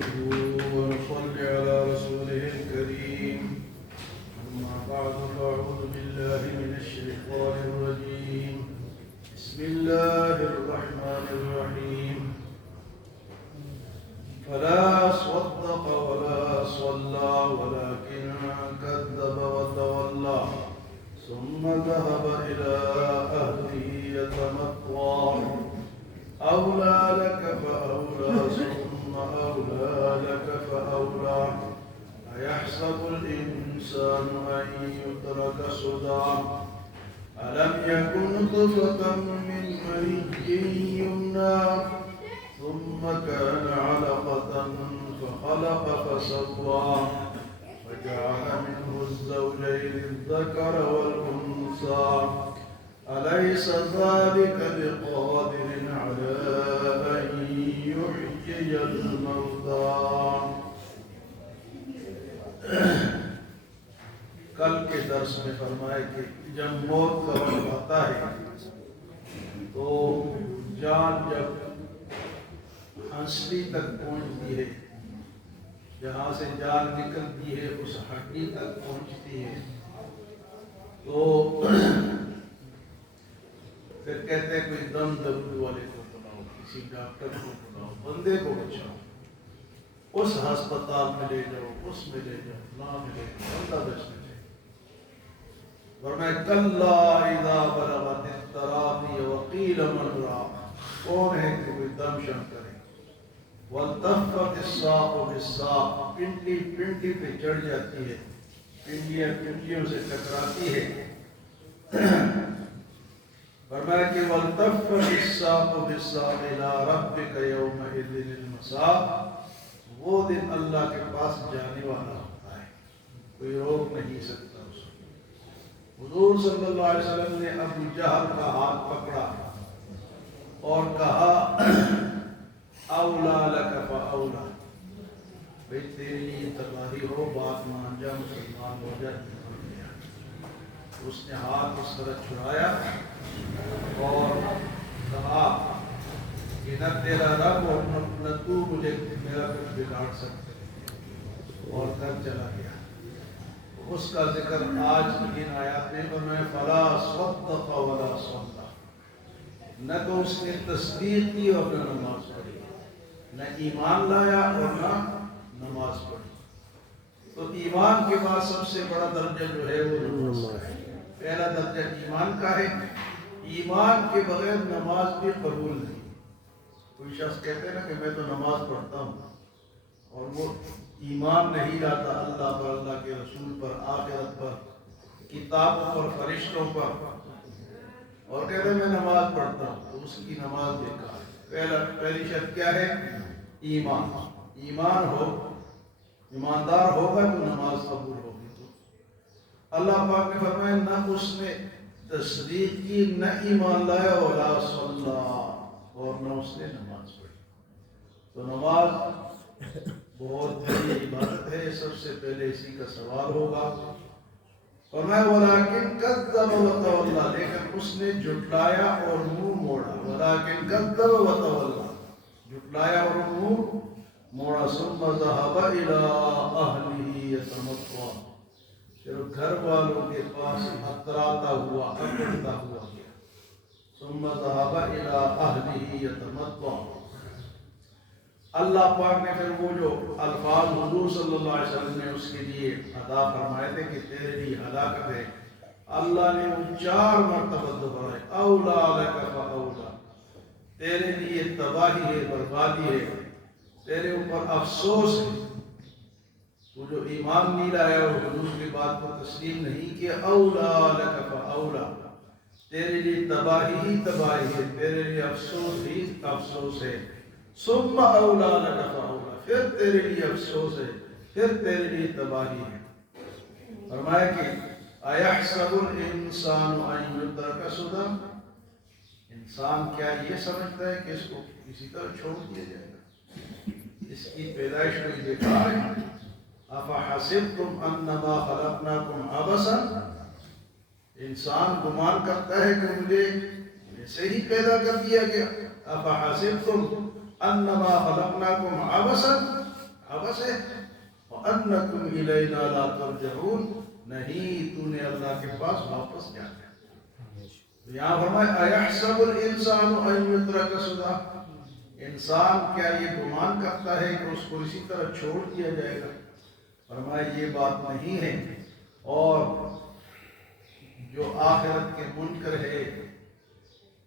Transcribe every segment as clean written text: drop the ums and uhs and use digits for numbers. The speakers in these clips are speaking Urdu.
نحمده ونصلي على رسوله الكريم أما بعد فأعوذ بالله من الشيطان الرجيم بسم الله الرحمن الرحيم فلا صدق ولا صلى ولكن كذب وتولى ثم ذهب إلى أهله يتمطى أولى لك فأولى ثم أولى لك فأولى أيحسب الإنسان أن يترك سدى ألم يكن نطفة من مني يمنى ثم كان علقة فخلق فسوى وجعل منه الزوجين الذكر والأنثى أليس ذلك بقادر على أن يحيي الموتى. کل کے درس میں فرمائے کہ جب موت کا وقت آتا ہے تو جان جب ہنسلی تک پہنچتی ہے، جہاں سے جان نکلتی ہے اس ہڈی تک پہنچتی ہے، تو پھر کہتے ہیں کوئی دم درود والے کو بلاؤ، کسی ڈاکٹر کو بلاؤ، بندے کو بچاؤ، اس ہسپتال میں لے جاؤ، اس میں لے جاؤ، نہ ملے بندہ بچنا چاہیے. ورنہ کلا اذا بلغت التراقی وقیل من راق، کون ہے کہ کوئی دم شم کرے. والتفت الساق بالساق، پنڈی پنڈی پہ چڑھ جاتی ہے، پنڈیاں پنڈیوں سے ٹکراتی ہے. فرمایا کہ والتفت الساق بالساق الى ربک یومئذ المساق، وہ دن اللہ کے پاس جانے والا ہوتا ہے، کوئی روک نہیں سکتا اس کو. حضور صلی اللہ علیہ وسلم نے ابو جہل کا ہاتھ پکڑا اور کہا اولا لک فاولا، بھئی تیری لیے تباہی ہو، بات مان جا، مسلمان ہو جا. اس نے ہاتھ اس طرح چھڑایا اور کہا کہ نہ تیرا رب اور نہ تو مجھے میرا کچھ بگاڑ سکتے، اور گھر چلا گیا. اس کا ذکر آج کی ان آیات میں فرمایا فلا صدق ولا صلى، نہ تو اس نے تصدیق کی اور نہ نماز پڑھی، نہ ایمان لایا اور نہ نماز پڑھی. تو ایمان کے بعد سب سے بڑا درجہ جو ہے وہ نماز کا ہے. پہلا درجہ ایمان کا ہے، ایمان کے بغیر نماز بھی قبول نہیں. کوئی شخص کہتے ہیں نا کہ میں تو نماز پڑھتا ہوں اور وہ ایمان نہیں لاتا اللہ پر، اللہ کے رسول پر، آخرت پر، کتابوں پر، فرشتوں پر، اور کہتے ہیں میں نماز پڑھتا ہوں، تو اس کی نماز بیکار ہے. پہلی شرط کیا ہے؟ ایمان. ایمان ہو، ایماندار ہوگا تو نماز قبول ہوگی. تو اللہ پاک نے فرمایا نہ اس نے تصدیق کی، نہ ایمان لایا، ولا صلی، اور نہ اس نے نماز پڑھی. تو نماز بہت بڑی عبادت ہے. سب سے پہلے اسی کا سوال ہوگا. فرمایا ولیکن کذب وتولی، لیکن اس نے جھٹلایا اور منہ موڑا. ولیکن کذب وتولی، جھٹلایا اور منہ موڑا. ثم ذهب الى اهله يتمطى، پھر گھر والوں کے پاس اتراتا ہوا، اکڑتا ہوا گیا. ثم ذهب الى اهله يتمطى. اللہ پاک نے پھر وہ جو الفاظ حضور صلی اللہ علیہ وسلم نے اس کے لیے ادا فرمائے تھے کہ تیرے لیے ہلاکت ہے، اللہ نے وہ 4 مرتبہ دہرائے. اولا لک فاولا، تیرے لیے تباہی ہے، بربادی ہے، تیرے اوپر افسوس ہے. وہ جو ایمان نہیں لایا اور حضور کی بات کو تسلیم نہیں کیا، اولا لک فاولا، تیرے لیے تباہی ہی تباہی ہے، تیرے لیے افسوس ہی افسوس ہے. ثم اولا لک فاولا، پھر تیرے لیے افسوس ہے، پھر تیرے لیے تباہی ہے. فرمایا کہ ایحسب الانسان ان یترک سدی، انسان کیا یہ سمجھتا ہے کہ اس کو کسی طرح چھوڑ دیا جائے گا، اس کی پیدائش کو بیکار ہے. افحسبتم انما خلقناکم عبثا، انسان گمان کرتا ہے کہ مجھے ایسے ہی پیدا کر دیا گیا. افحسبتم انما خلقناکم عبثا، عبس ہے وَأَنَّكُمْ إِلَيْنَا لَا تُرْجَعُونَ، نہیں تو نے اللہ کے پاس واپس جانا ہے۔ تو یہاں فرمائے أَيَحْسَبُ الْإِنسَانُ أَن يُتْرَكَ سُدًى، انسان کیا یہ گمان کرتا ہے کہ اس کو اسی طرح چھوڑ دیا جائے گا؟ فرمائے یہ بات نہیں ہے، اور جو آخرت کے منکر ہے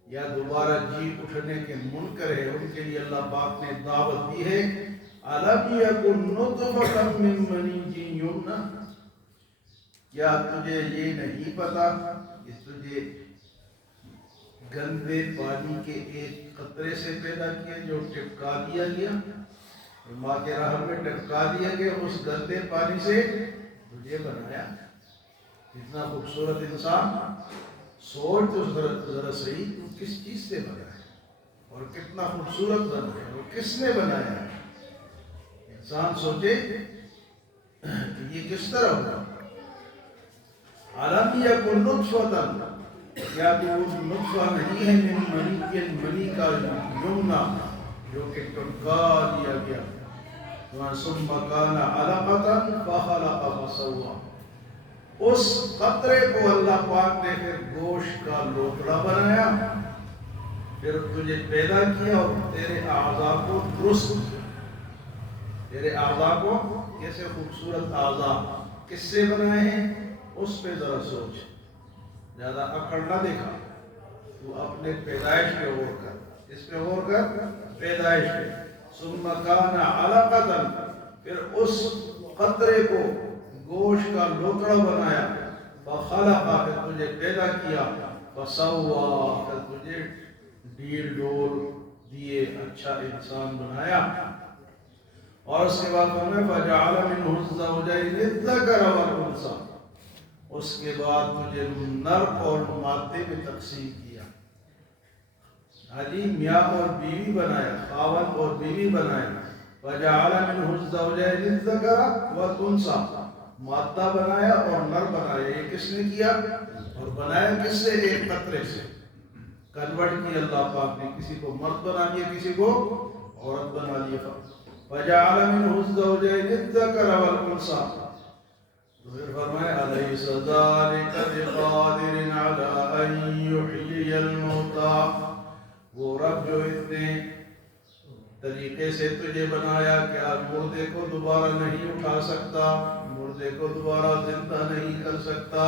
یا دوبارہ جی اٹھنے کے منکر ہے، ان کے لیے اللہ پاک نے دعوت دی ہے أَلَمْ يَكُنْ نُطْفَةً مِّن مَّنِيٍّ يُمْنَىٰ، کیا تجھے یہ نہیں پتا کہ تجھے گندے پانی کے ایک قطرے سے پیدا کیا جو ٹپکا دیا گیا، ماں کے رحم میں ٹپکا دیا گیا، اس گندے پانی سے تجھے بنایا۔ اتنا خوبصورت انسان، سوچ تو ذرا صحیح تو کس چیز سے بنا ہے اور کتنا خوبصورت بنا ہے اور کس نے بنایا ہے؟ انسان سوچے کہ یہ کس طرح ہوگا۔ أَلَمْ يَكُنْ نُطْفَةً، کیا تو وہ نطفہ نہیں ہے من منی، منی کا یمنا جو کہ ٹپکا دیا گیا، ثُمَّ كَانَ عَلَقَةً فَخَلَقَ فَسَوَّىٰ، اس قطرے کو اللہ پاک نے پھر گوشت کا لوتڑا بنایا، پھر تجھے پیدا کیا اور تیرے اعضاء کو درست کیا۔ تیرے اعضاء کو، کیسے خوبصورت اعضاء کس سے بنائے ہیں اس پہ ذرا سوچ، زیادہ اکڑ نہ دیکھا، تو اپنے پیدائش پہ غور کر، اس پہ غور کر، پیدائش پہ۔ ثم کان علقۃ، پھر اس قطرے کو گوشت کا لوتڑا بنایا، فخلق، پھر تجھے پیدا کیا، فسوا، پھر تجھے ڈیل ڈول دیے، اچھا انسان بنایا۔ اور اس کے بعد فرمایا فجعل منہ الزوجین الذکر والانثى، اس کے بعد تجھے نر اور مادے میں تقسیم کیا، علی میاں اور بیوی بنایا، خاوند اور بیوی بنایا۔ فجعل منہ الزوجین الذکر والانثى، مادہ بنایا اور نر بنایا۔ یہ کس نے کیا؟ اور بنایا کس سے؟ ایک قطرے سے کنورٹ کیا اللہ پاک نے، کسی کو مرد بنا دیا، کسی کو عورت بنا دیا۔ فجعل منہ الزوجین الذکر والانثى، تو پھر فرمایا ألیس ذلک بقادر علی ان یحیی الموتى، وہ رب جو اتنے طریقے سے تجھے بنایا، کیا مردے کو دوبارہ نہیں اٹھا سکتا، مردے کو دوبارہ زندہ نہیں کر سکتا؟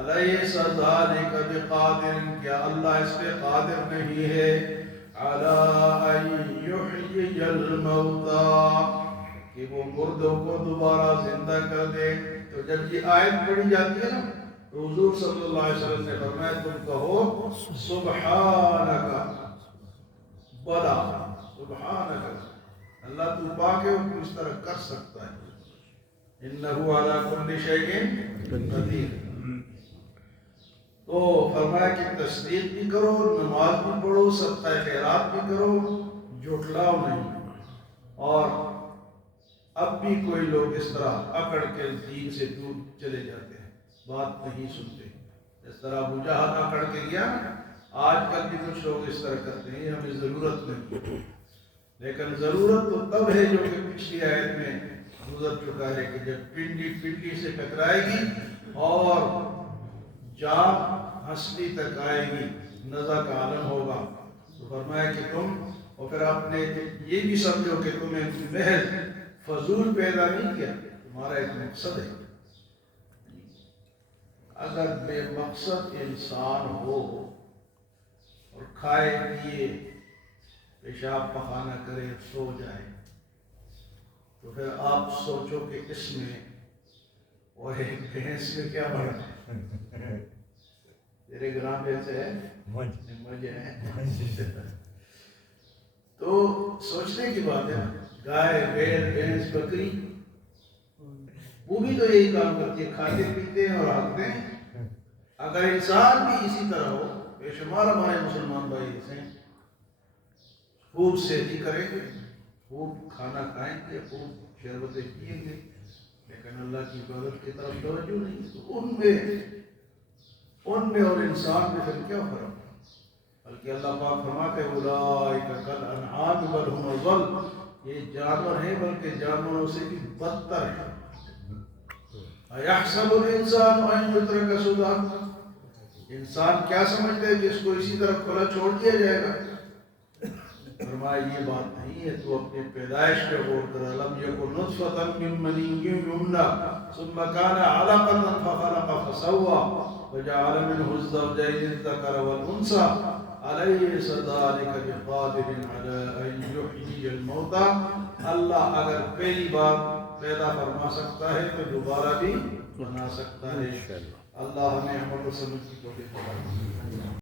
ألیس ذلک بقادر، کیا اللہ اس پہ قادر نہیں ہے، علی ان یحیی الموتى، کہ وہ مردوں کو دوبارہ زندہ کر دے؟ تو جب یہ آیت پڑھی جاتی ہے نا، تو حضور صلی اللہ علیہ وسلم نے فرمایا تم کہو سبحانک، بلا سبحانک، اللہ تو پاک ہے، وہ اس طرح کر سکتا ہے، انہ علی کل شیء قدیر۔ تو فرمایا کہ تصدیق بھی کرو، نماز بھی پڑھو، صدقہ خیرات بھی کرو، جھٹلاؤ نہیں۔ اور اب بھی کوئی لوگ اس طرح اکڑ کے دین سے دور چلے جاتے ہیں، بات نہیں سنتے، اس طرح ابو جہل اکڑ کے گیا۔ آج کل بھی کچھ لوگ اس طرح کرتے ہیں، ہمیں ضرورت نہیں، لیکن ضرورت تو تب ہے جو کہ پچھلی آیت میں گزر چکا ہے کہ جب پنڈی پنڈی سے ٹکرائے گی اور جان ہستی تک آئے گی، نزع کا عالم ہوگا، تو فرمایا کہ تم، اور پھر آپ نے یہ بھی سمجھو کہ تمہیں محض فضول پیدا نہیں کیا، تمہارا ایک مقصد ہے۔ اگر بے مقصد انسان ہو اور کھائے پیے، پیشاب پخانہ کرے، سو جائے، تو پھر آپ سوچو کہ اس میں اور ایک بھینس میں کیا فرق ہے؟ تیرے گرام جیسے ہے، مجھے ہے، تو سوچنے کی بات ہے۔ گائے، بیل، بھینس، بکری، وہ بھی تو یہی کام کرتی ہے، کھاتے پیتے ہیں اور ہانکتے ہیں۔ اگر انسان بھی اسی طرح ہو، بے شمار ہمارے مسلمان بھائی ایسے ہیں، خوب صحتی کریں گے، خوب کھانا کھائیں گے، خوب شربتیں پئیں گے، لیکن اللہ کی عبادت کی طرف توجہ نہیں، تو ان میں اور انسان میں پھر کیا فرق ہے؟ بلکہ اللہ پاک فرماتے ہیں اولئک کالانعام بل هم اضل، یہ جانور ہیں بلکہ جانوروں سے بھی بدتر ہے. اَيَحْسَبُ الْإِنسَانُ أَن يُتْرَكَ سُدًى؟ انسان کیا سمجھتے ہیں کہ اس کو اسی طرح کھلا چھوڑ دیا جائے گا؟ فرمایا یہ بات نہیں ہے، تو اپنے پیدائش پہ غور کر. أَلَمْ يَكُنْ نُطْفَةً مِّن مَّنِيٍّ يُمْنَىٰ ثُمَّ كَانَ عَلَقَةً فَخَلَقَ فَسَوَّىٰ وَجَعَلَ مِنْهُ الزَّوْجَيْنِ الذَّكَرَ وَالْأُنثَىٰ أَلَيْسَ ذَلِكَ بِقَادِرٍ عَلَىٰ أَن يُحْيِيَ الْمَوْتَىٰ؟ اللہ اگر پہلی بار پیدا فرما سکتا ہے تو دوبارہ بھی بنا سکتا ہے. اللہ ہمیں عمل و سمجھ کی توفیق عطا فرمائے.